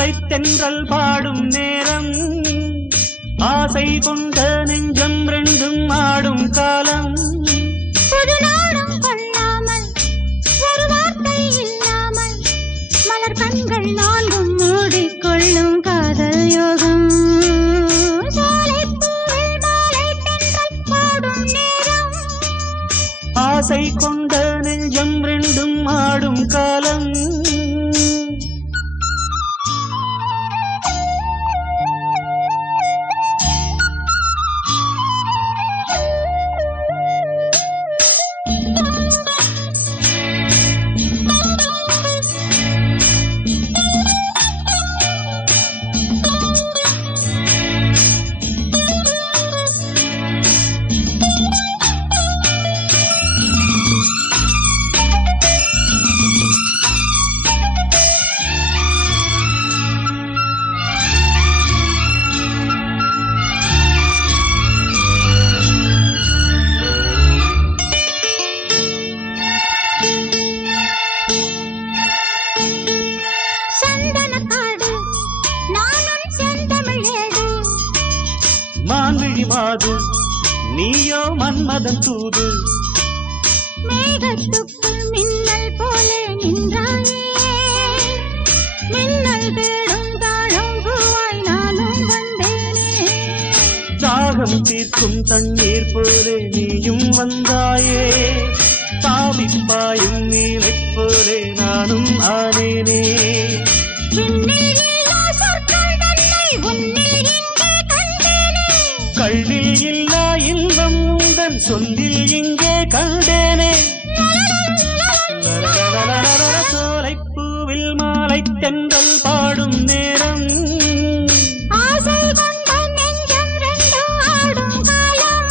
மாலை தென்றல் பாடும் நேரம் ஆசை கொண்ட நெஞ்சம் ரெண்டும் ஆடும் காலம் புது நாடும் கொள்ளாமல் ஒரு வார்த்தை இல்லாமல் மலர் கண்கள் நான்கும் மூடிக்கொள்ளும் காதல் யோகம் சோலைப்பூவில் மாலை தென்றல் பாடும் நேரம் ஆசை கொண்ட நெஞ்சம் ரெண்டும் ஆடும் காலம் மான்விழி மாது நீயோ மன்மதன் தூது மேகத்துக்குள் மின்னல் போலே நின்றாயே மின்னல் தேடும் தாழம் பூவாய் நானும் வந்தேனே தாகம் தீர்க்கும் தண்ணீர் போலே நீயும் வந்தாயே தாவிப்பாயும் நீலைப் போலே நானும் ஆனேனே கள்ளில் இல்லா இன்பம் உந்தன் சொல்லில் இங்கே கண்டேனே சோலைப்பூவில் மாலை தென்றல் பாடும் நேரம் ஆசை கொண்ட நெஞ்சம் ரெண்டும் ஆடும் காலம்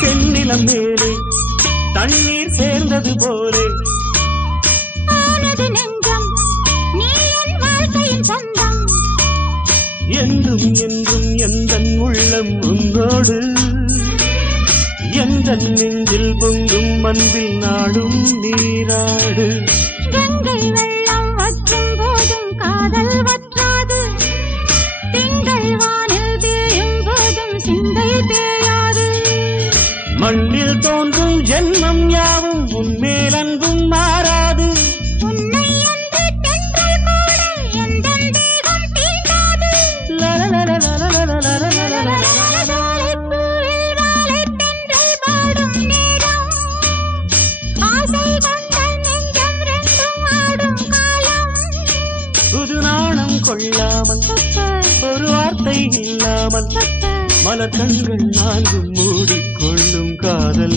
செந்நிலம் மேலே தண்ணீர் சேர்ந்தது போலே ஆனது நெஞ்சம் நீ என் வாழ்க்கையின் சொந்தம் என்றும் என்றும் எந்தன் உள்ளம் உன்னோடு எந்தன் நெஞ்சில் பொங்கும் அன்பில் நாடும் நீராடு கங்கை வெள்ளம் வற்றும் போதும் காதல் வற்றாது திங்கள் வானில் தேயும் போதும் சிந்தை தேயாது மண்ணில் தோன்றும் ஜென்மம் யாவும் உன்மேல் அன்பும் மாறாது உன்னை அன்று தென்றல் கூட எந்தன் தேகம் தீண்டாது சோலைப்பூவில் மாலை தென்றல் பாடும் நேரம் ஆசை கொண்ட நெஞ்சம் ரெண்டும் ஆடும் காலம் புது நாணம் கொள்ளாமல் ஒரு வார்த்தை இல்லாமல் மலர் கண்கள் நான்கும் மூடிக்கொள்ளும் காதல்